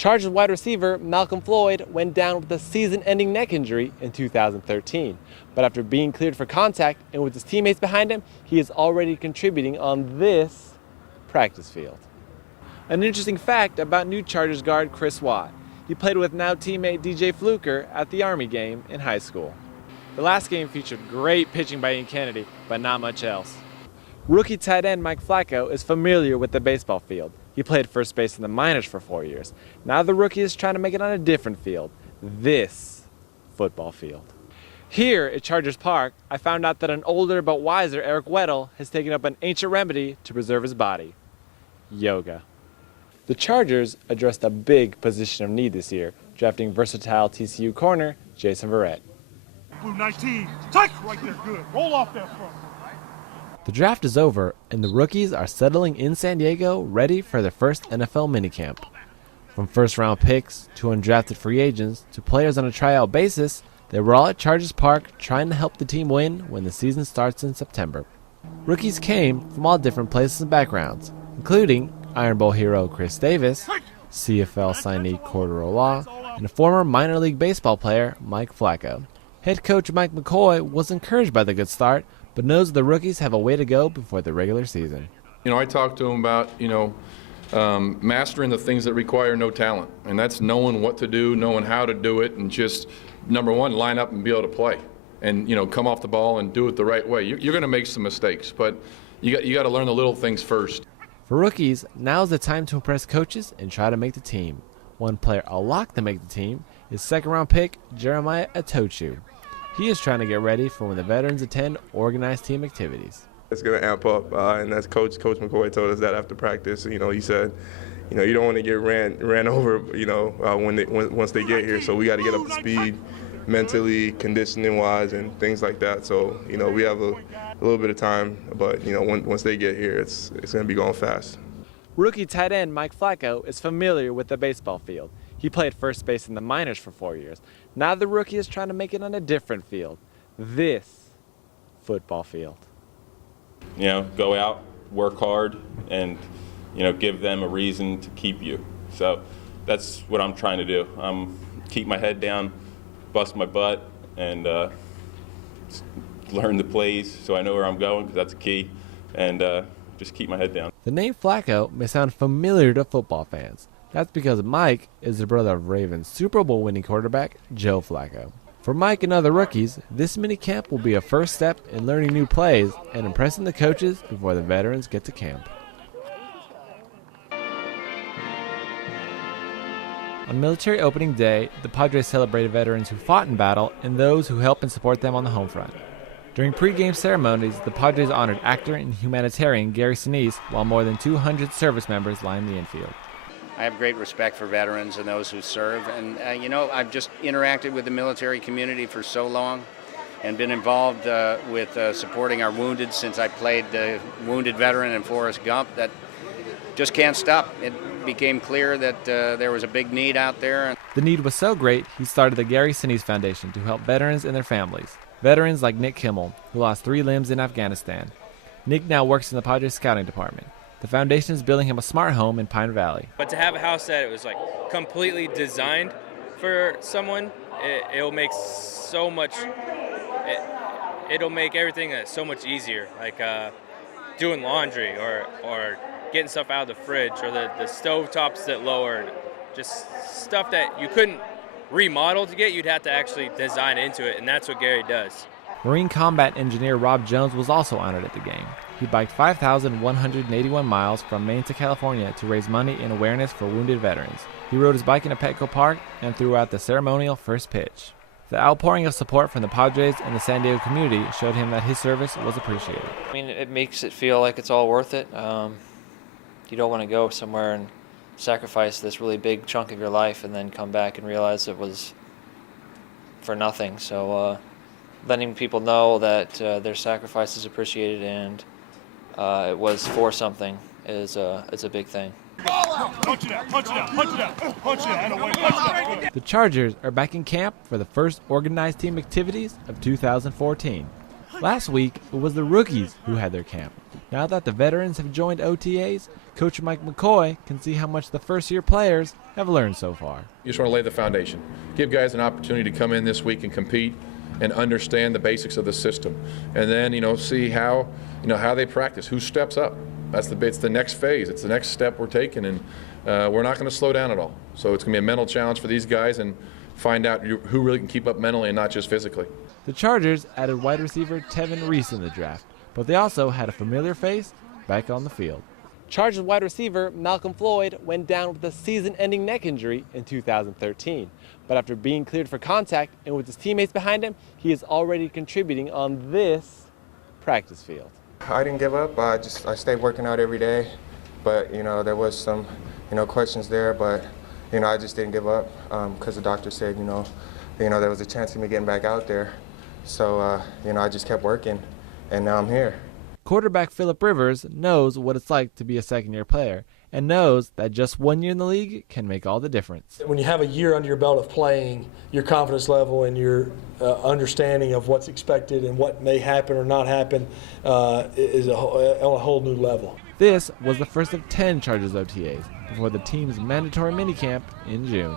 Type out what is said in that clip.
Chargers wide receiver Malcolm Floyd went down with a season-ending neck injury in 2013. But after being cleared for contact and with his teammates behind him, he is already contributing on this practice field. An interesting fact about new Chargers guard Chris Watt. He played with now teammate DJ Fluker at the Army game in high school. The last game featured great pitching by Ian Kennedy, but not much else. Rookie tight end Mike Flacco is familiar with the baseball field. He played first base in the minors for 4 years. Now the rookie is trying to make it on a different field, this football field. Here at Chargers Park, I found out that an older but wiser Eric Weddle has taken up an ancient remedy to preserve his body: yoga. The Chargers addressed a big position of need this year, drafting versatile TCU corner Jason Verrett. Blue 19, take right there, good. Roll off that front. The draft is over, and the rookies are settling in San Diego, ready for their first NFL minicamp. From first-round picks to undrafted free agents to players on a tryout basis, they were all at Chargers Park trying to help the team win when the season starts in September. Rookies came from all different places and backgrounds, including Iron Bowl hero Chris Davis, CFL signee Cordero Law, and a former minor league baseball player Mike Flacco. Head coach Mike McCoy was encouraged by the good start, but knows the rookies have a way to go before the regular season. I talked to him about, mastering the things that require no talent, and that's knowing what to do, knowing how to do it, and just, number one, line up and be able to play, and come off the ball and do it the right way. You're going to make some mistakes, but you got to learn the little things first. For rookies, now's the time to impress coaches and try to make the team. One player a lock to make the team is second-round pick Jeremiah Atochu. He is trying to get ready for when the veterans attend organized team activities. It's going to amp up, and that's Coach McCoy told us that after practice. He said, you don't want to get ran over, once they get here. So we got to get up to speed mentally, conditioning-wise, and things like that. So, we have a little bit of time, but, once they get here, it's going to be going fast. Rookie tight end Mike Flacco is familiar with the baseball field. He played first base in the minors for 4 years. Now the rookie is trying to make it on a different field, this football field. Go out, work hard, and, give them a reason to keep you. So that's what I'm trying to do. Keep my head down, bust my butt, and learn the plays so I know where I'm going, because that's the key, and just keep my head down. The name Flacco may sound familiar to football fans. That's because Mike is the brother of Ravens Super Bowl winning quarterback Joe Flacco. For Mike and other rookies, this minicamp will be a first step in learning new plays and impressing the coaches before the veterans get to camp. On military opening day, the Padres celebrated veterans who fought in battle and those who helped and support them on the home front. During pre-game ceremonies, the Padres honored actor and humanitarian Gary Sinise, while more than 200 service members lined the infield. I have great respect for veterans and those who serve, and I've just interacted with the military community for so long and been involved with supporting our wounded since I played the wounded veteran in Forrest Gump. That just can't stop. It became clear that there was a big need out there. The need was so great, he started the Gary Sinise Foundation to help veterans and their families. Veterans like Nick Kimmel, who lost 3 limbs in Afghanistan. Nick now works in the Padres scouting department. The foundation is building him a smart home in Pine Valley. But to have a house that was completely designed for someone, it'll make so much. It'll make everything so much easier, like doing laundry or getting stuff out of the fridge, or the stove tops that lowered, just stuff that you couldn't remodel to get. You'd have to actually design into it, and that's what Gary does. Marine combat engineer Rob Jones was also honored at the game. He biked 5,181 miles from Maine to California to raise money in awareness for wounded veterans. He rode his bike in Petco Park and threw out the ceremonial first pitch. The outpouring of support from the Padres and the San Diego community showed him that his service was appreciated. It makes it feel like it's all worth it. You don't want to go somewhere and sacrifice this really big chunk of your life and then come back and realize it was for nothing. So letting people know that their sacrifice is appreciated and it was for something is a big thing. Punch it out, punch it out, punch it out, punch it out. The Chargers are back in camp for the first organized team activities of 2014. Last week, it was the rookies who had their camp. Now that the veterans have joined OTAs, Coach Mike McCoy can see how much the first-year players have learned so far. You just want to lay the foundation. Give guys an opportunity to come in this week and compete and understand the basics of the system. And then, see how they practice, who steps up. It's the next phase. It's the next step we're taking, and we're not going to slow down at all. So it's going to be a mental challenge for these guys and find out who really can keep up mentally and not just physically. The Chargers added wide receiver Tevin Reese in the draft, but they also had a familiar face back on the field. Chargers wide receiver Malcolm Floyd went down with a season-ending neck injury in 2013. But after being cleared for contact and with his teammates behind him, he is already contributing on this practice field. I didn't give up. I stayed working out every day. But, there was some, questions there. But, I just didn't give up because the doctor said, there was a chance of me getting back out there. So, I just kept working, and now I'm here. Quarterback Phillip Rivers knows what it's like to be a second-year player and knows that just 1 year in the league can make all the difference. When you have a year under your belt of playing, your confidence level and your understanding of what's expected and what may happen or not happen is on a whole new level. This was the first of 10 Chargers OTAs before the team's mandatory minicamp in June.